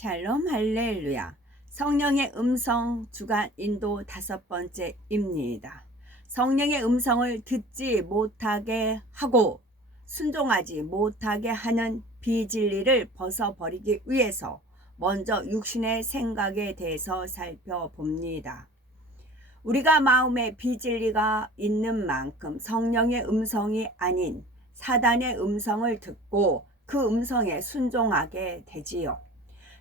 샬롬 할렐루야. 성령의 음성 주간 인도 5번째입니다. 성령의 음성을 듣지 못하게 하고 순종하지 못하게 하는 비진리를 벗어버리기 위해서 먼저 육신의 생각에 대해서 살펴봅니다. 우리가 마음에 비진리가 있는 만큼 성령의 음성이 아닌 사단의 음성을 듣고 그 음성에 순종하게 되지요.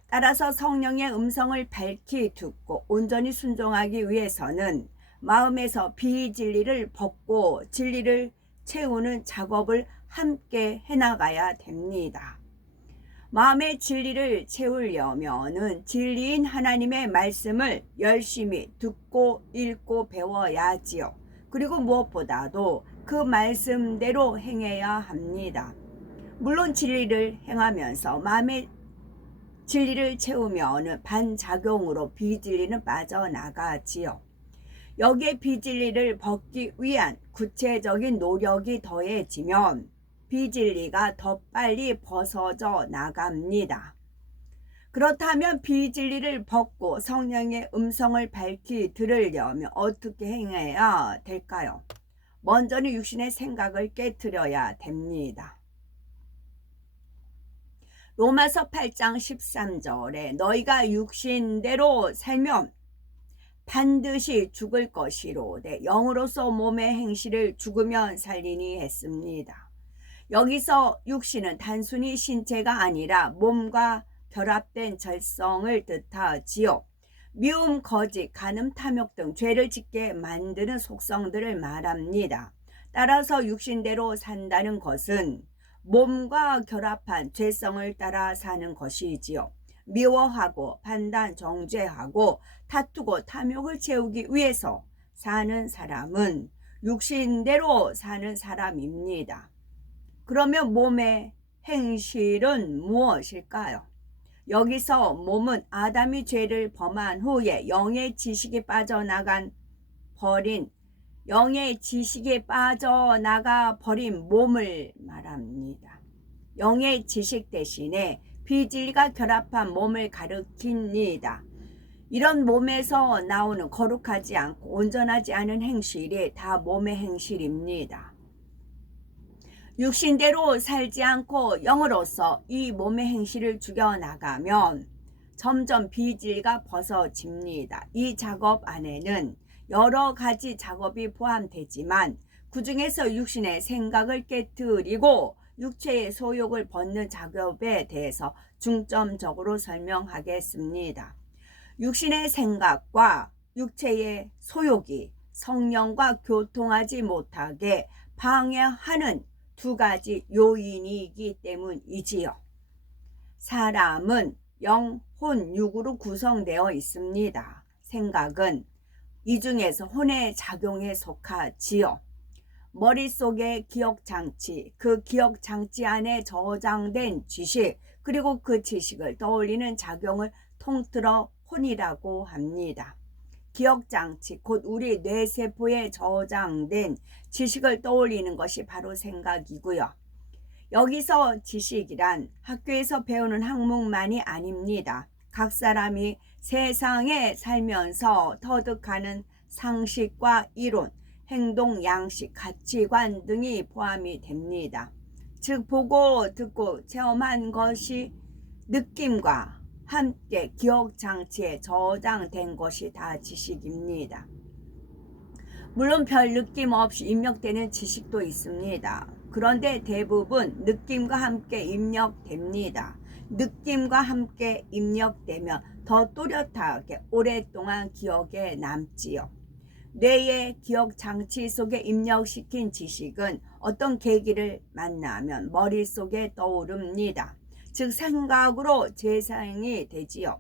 따라서 성령의 음성을 밝히 듣고 온전히 순종하기 위해서는 마음에서 비진리를 벗고 진리를 채우는 작업을 함께 해나가야 됩니다. 마음의 진리를 채우려면은 진리인 하나님의 말씀을 열심히 듣고 읽고 배워야지요. 그리고 무엇보다도 그 말씀대로 행해야 합니다. 물론 진리를 행하면서 마음의 진리를 채우면 반작용으로 비진리는 빠져나가지요. 여기에 비진리를 벗기 위한 구체적인 노력이 더해지면 비진리가 더 빨리 벗어져 나갑니다. 그렇다면 비진리를 벗고 성령의 음성을 밝히 들으려면 어떻게 행해야 될까요? 먼저는 육신의 생각을 깨트려야 됩니다. 로마서 8장 13절에 너희가 육신대로 살면 반드시 죽을 것이로되 영으로서 몸의 행실을 죽으면 살리니 했습니다. 여기서 육신은 단순히 신체가 아니라 몸과 결합된 절성을 뜻하지요. 미움, 거짓, 간음, 탐욕 등 죄를 짓게 만드는 속성들을 말합니다. 따라서 육신대로 산다는 것은 몸과 결합한 죄성을 따라 사는 것이지요. 미워하고 판단, 정죄하고 다투고 탐욕을 채우기 위해서 사는 사람은 육신대로 사는 사람입니다. 그러면 몸의 행실은 무엇일까요? 여기서 몸은 아담이 죄를 범한 후에 영의 지식에 빠져나가 버린 몸을 말합니다. 영의 지식 대신에 비진리가 결합한 몸을 가리킵니다. 이런 몸에서 나오는 거룩하지 않고 온전하지 않은 행실이 다 몸의 행실입니다. 육신대로 살지 않고 영으로서 이 몸의 행실을 죽여나가면 점점 비진리가 벗어집니다. 이 작업 안에는 여러 가지 작업이 포함되지만 그 중에서 육신의 생각을 깨트리고 육체의 소욕을 벗는 작업에 대해서 중점적으로 설명하겠습니다. 육신의 생각과 육체의 소욕이 성령과 교통하지 못하게 방해하는 두 가지 요인이기 때문이지요. 사람은 영, 혼, 육으로 구성되어 있습니다. 생각은 이 중에서 혼의 작용에 속하지요. 머릿속의 기억장치, 그 기억장치 안에 저장된 지식, 그리고 그 지식을 떠올리는 작용을 통틀어 혼이라고 합니다. 기억장치, 곧 우리 뇌세포에 저장된 지식을 떠올리는 것이 바로 생각이고요. 여기서 지식이란 학교에서 배우는 학문만이 아닙니다. 각 사람이 세상에 살면서 터득하는 상식과 이론, 행동, 양식, 가치관 등이 포함이 됩니다. 즉 보고 듣고 체험한 것이 느낌과 함께 기억장치에 저장된 것이 다 지식입니다. 물론 별 느낌 없이 입력되는 지식도 있습니다. 그런데 대부분 느낌과 함께 입력됩니다. 느낌과 함께 입력되면 더 또렷하게 오랫동안 기억에 남지요. 뇌의 기억장치 속에 입력시킨 지식은 어떤 계기를 만나면 머릿속에 떠오릅니다. 즉 생각으로 재생이 되지요.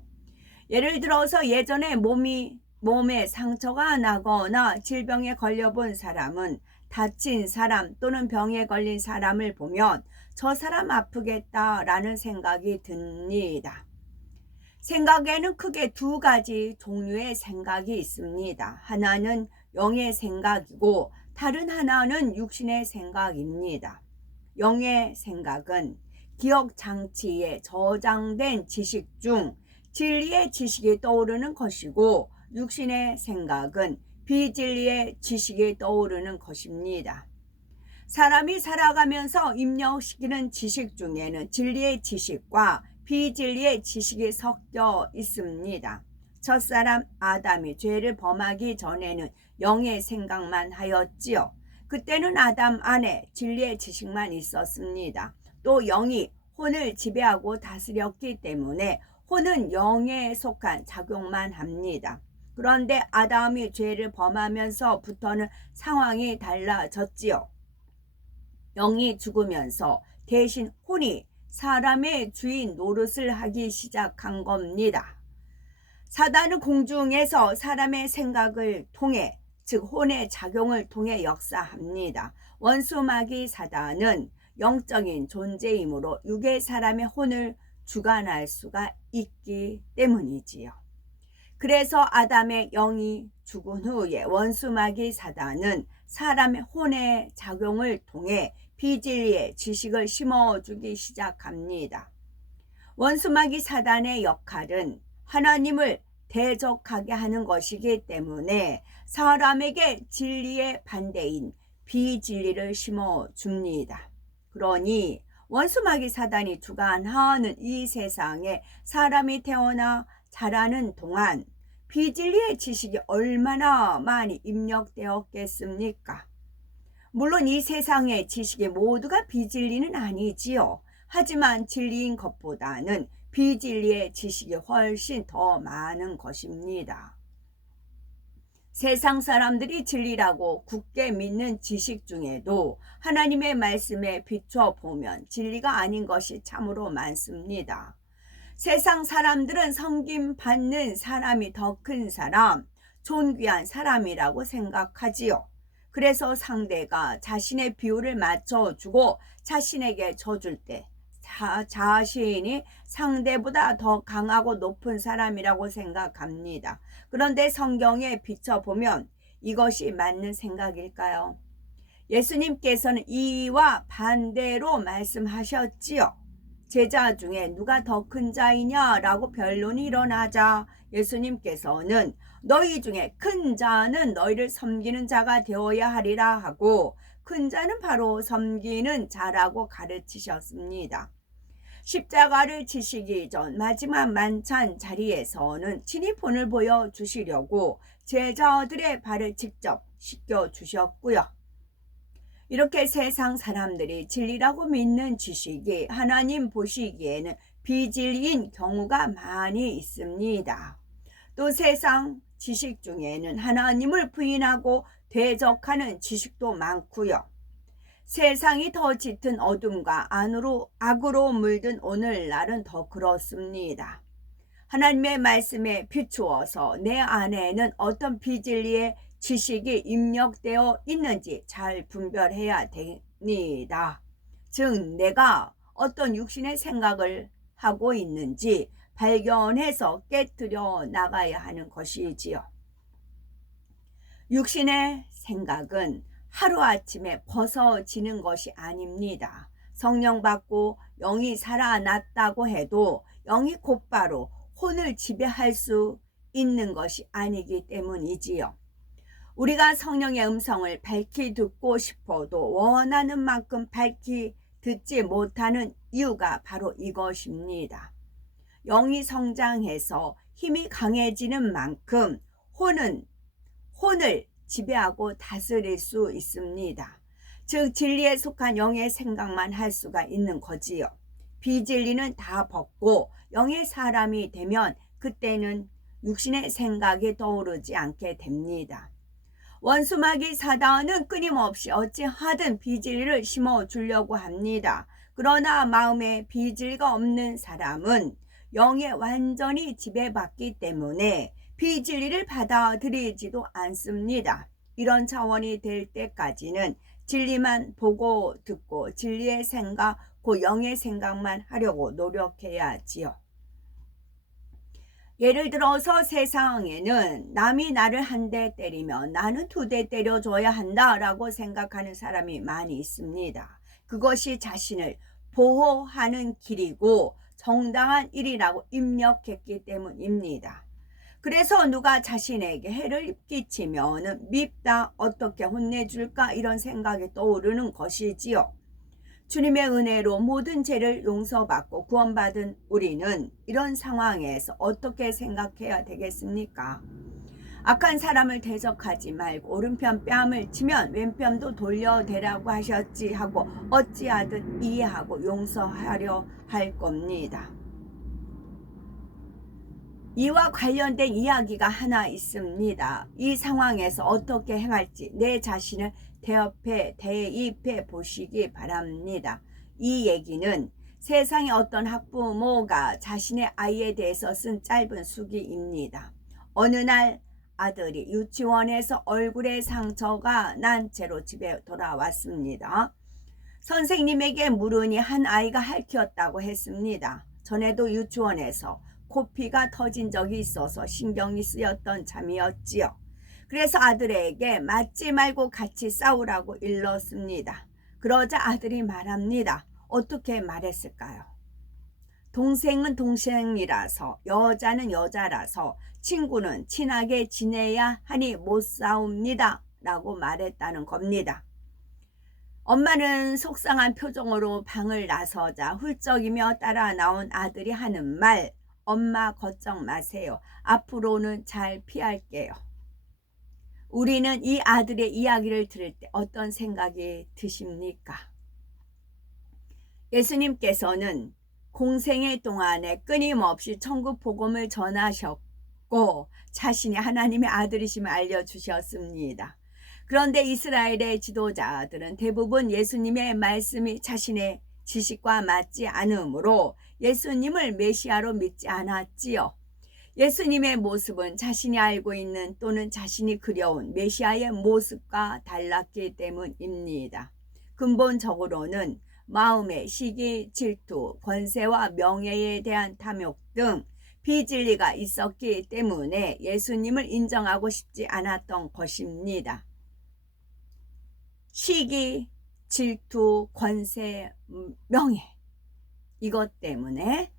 예를 들어서 예전에 몸에 상처가 나거나 질병에 걸려본 사람은 다친 사람 또는 병에 걸린 사람을 보면 저 사람 아프겠다라는 생각이 듭니다. 생각에는 크게 두 가지 종류의 생각이 있습니다. 하나는 영의 생각이고 다른 하나는 육신의 생각입니다. 영의 생각은 기억장치에 저장된 지식 중 진리의 지식이 떠오르는 것이고 육신의 생각은 비진리의 지식이 떠오르는 것입니다. 사람이 살아가면서 입력시키는 지식 중에는 진리의 지식과 비진리의 지식이 섞여 있습니다. 첫사람 아담이 죄를 범하기 전에는 영의 생각만 하였지요. 그때는 아담 안에 진리의 지식만 있었습니다. 또 영이 혼을 지배하고 다스렸기 때문에 혼은 영에 속한 작용만 합니다. 그런데 아담이 죄를 범하면서부터는 상황이 달라졌지요. 영이 죽으면서 대신 혼이 사람의 주인 노릇을 하기 시작한 겁니다. 사단은 공중에서 사람의 생각을 통해, 즉 혼의 작용을 통해 역사합니다. 원수 마귀 사단은 영적인 존재이므로 육의 사람의 혼을 주관할 수가 있기 때문이지요. 그래서 아담의 영이 죽은 후에 원수 마귀 사단은 사람의 혼의 작용을 통해 비진리의 지식을 심어주기 시작합니다. 원수 마귀 사단의 역할은 하나님을 대적하게 하는 것이기 때문에 사람에게 진리의 반대인 비진리를 심어줍니다. 그러니 원수 마귀 사단이 주관하는 이 세상에 사람이 태어나 자라는 동안 비진리의 지식이 얼마나 많이 입력되었겠습니까? 물론 이 세상의 지식이 모두가 비진리는 아니지요. 하지만 진리인 것보다는 비진리의 지식이 훨씬 더 많은 것입니다. 세상 사람들이 진리라고 굳게 믿는 지식 중에도 하나님의 말씀에 비춰보면 진리가 아닌 것이 참으로 많습니다. 세상 사람들은 섬김받는 사람이 더 큰 사람, 존귀한 사람이라고 생각하지요. 그래서 상대가 자신의 비율을 맞춰주고 자신에게 져줄 때 자신이 상대보다 더 강하고 높은 사람이라고 생각합니다. 그런데 성경에 비춰보면 이것이 맞는 생각일까요? 예수님께서는 이와 반대로 말씀하셨지요. 제자 중에 누가 더 큰 자이냐라고 변론이 일어나자 예수님께서는 너희 중에 큰 자는 너희를 섬기는 자가 되어야 하리라 하고 큰 자는 바로 섬기는 자라고 가르치셨습니다. 십자가를 지시기 전 마지막 만찬 자리에서는 친히 본을 보여주시려고 제자들의 발을 직접 씻겨주셨고요. 이렇게 세상 사람들이 진리라고 믿는 지식이 하나님 보시기에는 비진리인 경우가 많이 있습니다. 또 세상 지식 중에는 하나님을 부인하고 대적하는 지식도 많고요. 세상이 더 짙은 어둠과 악으로 물든 오늘날은 더 그렇습니다. 하나님의 말씀에 비추어서 내 안에는 어떤 비진리의 지식이 입력되어 있는지 잘 분별해야 됩니다. 즉 내가 어떤 육신의 생각을 하고 있는지 발견해서 깨뜨려 나가야 하는 것이지요. 육신의 생각은 하루아침에 벗어지는 것이 아닙니다. 성령 받고 영이 살아났다고 해도 영이 곧바로 혼을 지배할 수 있는 것이 아니기 때문이지요. 우리가 성령의 음성을 밝히 듣고 싶어도 원하는 만큼 밝히 듣지 못하는 이유가 바로 이것입니다. 영이 성장해서 힘이 강해지는 만큼 혼을 지배하고 다스릴 수 있습니다. 즉 진리에 속한 영의 생각만 할 수가 있는 거지요. 비진리는 다 벗고 영의 사람이 되면 그때는 육신의 생각이 떠오르지 않게 됩니다. 원수 마귀 사단은 끊임없이 어찌하든 비진리를 심어주려고 합니다. 그러나 마음에 비진리가 없는 사람은 영에 완전히 지배받기 때문에 비진리를 받아들이지도 않습니다. 이런 차원이 될 때까지는 진리만 보고 듣고 진리의 생각, 그 영의 생각만 하려고 노력해야지요. 예를 들어서 세상에는 남이 나를 한 대 때리면 나는 2대 때려줘야 한다라고 생각하는 사람이 많이 있습니다. 그것이 자신을 보호하는 길이고 정당한 일이라고 입력했기 때문입니다. 그래서 누가 자신에게 해를 끼치면 밉다, 어떻게 혼내줄까 이런 생각이 떠오르는 것이지요. 주님의 은혜로 모든 죄를 용서받고 구원받은 우리는 이런 상황에서 어떻게 생각해야 되겠습니까? 악한 사람을 대적하지 말고 오른편 뺨을 치면 왼편도 돌려대라고 하셨지 하고 어찌하든 이해하고 용서하려 할 겁니다. 이와 관련된 이야기가 하나 있습니다. 이 상황에서 어떻게 행할지 내 자신을 대입해 보시기 바랍니다. 이 얘기는 세상의 어떤 학부모가 자신의 아이에 대해서 쓴 짧은 수기입니다. 어느 날 아들이 유치원에서 얼굴에 상처가 난 채로 집에 돌아왔습니다. 선생님에게 물으니 한 아이가 핥혔다고 했습니다. 전에도 유치원에서 코피가 터진 적이 있어서 신경이 쓰였던 참이었지요. 그래서 아들에게 맞지 말고 같이 싸우라고 일렀습니다. 그러자 아들이 말합니다. 어떻게 말했을까요? 동생은 동생이라서, 여자는 여자라서, 친구는 친하게 지내야 하니 못 싸웁니다 라고 말했다는 겁니다. 엄마는 속상한 표정으로 방을 나서자 훌쩍이며 따라 나온 아들이 하는 말, 엄마 걱정 마세요. 앞으로는 잘 피할게요. 우리는 이 아들의 이야기를 들을 때 어떤 생각이 드십니까? 예수님께서는 공생의 동안에 끊임없이 천국 복음을 전하셨고 자신이 하나님의 아들이심을 알려주셨습니다. 그런데 이스라엘의 지도자들은 대부분 예수님의 말씀이 자신의 지식과 맞지 않으므로 예수님을 메시아로 믿지 않았지요. 예수님의 모습은 자신이 알고 있는 또는 자신이 그려온 메시아의 모습과 달랐기 때문입니다. 근본적으로는 마음의 시기, 질투, 권세와 명예에 대한 탐욕 등 비진리가 있었기 때문에 예수님을 인정하고 싶지 않았던 것입니다. 시기, 질투, 권세, 명예, 이것 때문에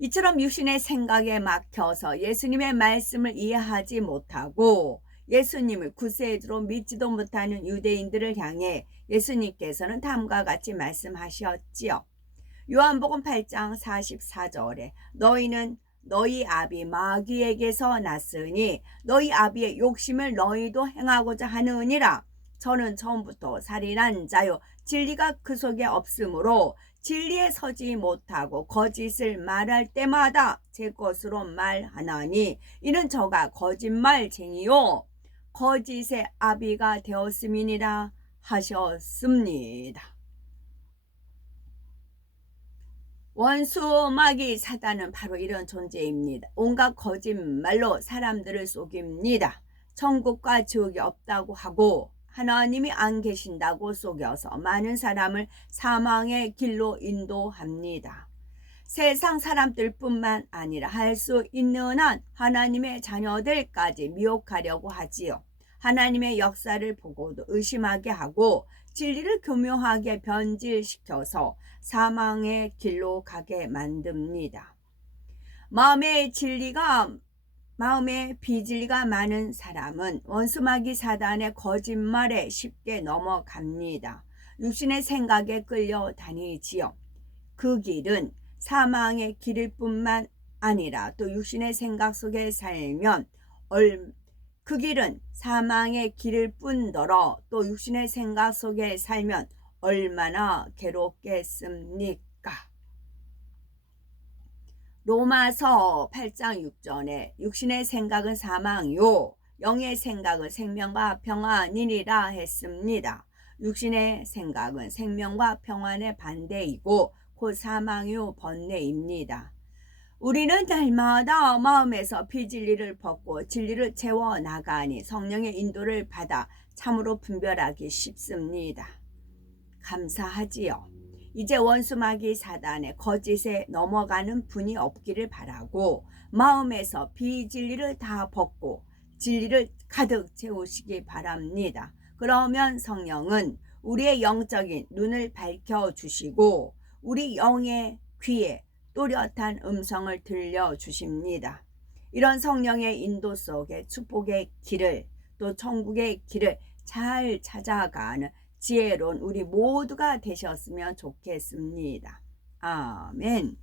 이처럼 육신의 생각에 막혀서 예수님의 말씀을 이해하지 못하고 예수님을 구세주로 믿지도 못하는 유대인들을 향해 예수님께서는 다음과 같이 말씀하셨지요. 요한복음 8장 44절에 너희는 너희 아비 마귀에게서 났으니 너희 아비의 욕심을 너희도 행하고자 하느니라. 저는 처음부터 살인한 자요 진리가 그 속에 없으므로 진리에 서지 못하고 거짓을 말할 때마다 제 것으로 말하나니 이는 저가 거짓말쟁이요 거짓의 아비가 되었음이니라 하셨습니다. 원수 마귀 사단은 바로 이런 존재입니다. 온갖 거짓말로 사람들을 속입니다. 천국과 지옥이 없다고 하고 하나님이 안 계신다고 속여서 많은 사람을 사망의 길로 인도합니다. 세상 사람들뿐만 아니라 할 수 있는 한 하나님의 자녀들까지 미혹하려고 하지요. 하나님의 역사를 보고도 의심하게 하고 진리를 교묘하게 변질시켜서 사망의 길로 가게 만듭니다. 마음에 비진리가 많은 사람은 원수마귀 사단의 거짓말에 쉽게 넘어갑니다. 육신의 생각에 끌려다니지요. 그 길은 사망의 길일 뿐만 아니라 또 육신의 생각 속에 살면 그 길은 사망의 길일 뿐더러 또 육신의 생각 속에 살면 얼마나 괴롭겠습니까? 로마서 8장 6절에 육신의 생각은 사망이요 영의 생각은 생명과 평안이니라 했습니다. 육신의 생각은 생명과 평안의 반대이고 곧 사망이요 번뇌입니다. 우리는 날마다 마음에서 비진리를 벗고 진리를 채워나가니 성령의 인도를 받아 참으로 분별하기 쉽습니다. 감사하지요. 이제 원수마귀 사단의 거짓에 넘어가는 분이 없기를 바라고 마음에서 비진리를 다 벗고 진리를 가득 채우시기 바랍니다. 그러면 성령은 우리의 영적인 눈을 밝혀주시고 우리 영의 귀에 또렷한 음성을 들려주십니다. 이런 성령의 인도 속에 축복의 길을 또 천국의 길을 잘 찾아가는 지혜로운 우리 모두가 되셨으면 좋겠습니다. 아멘.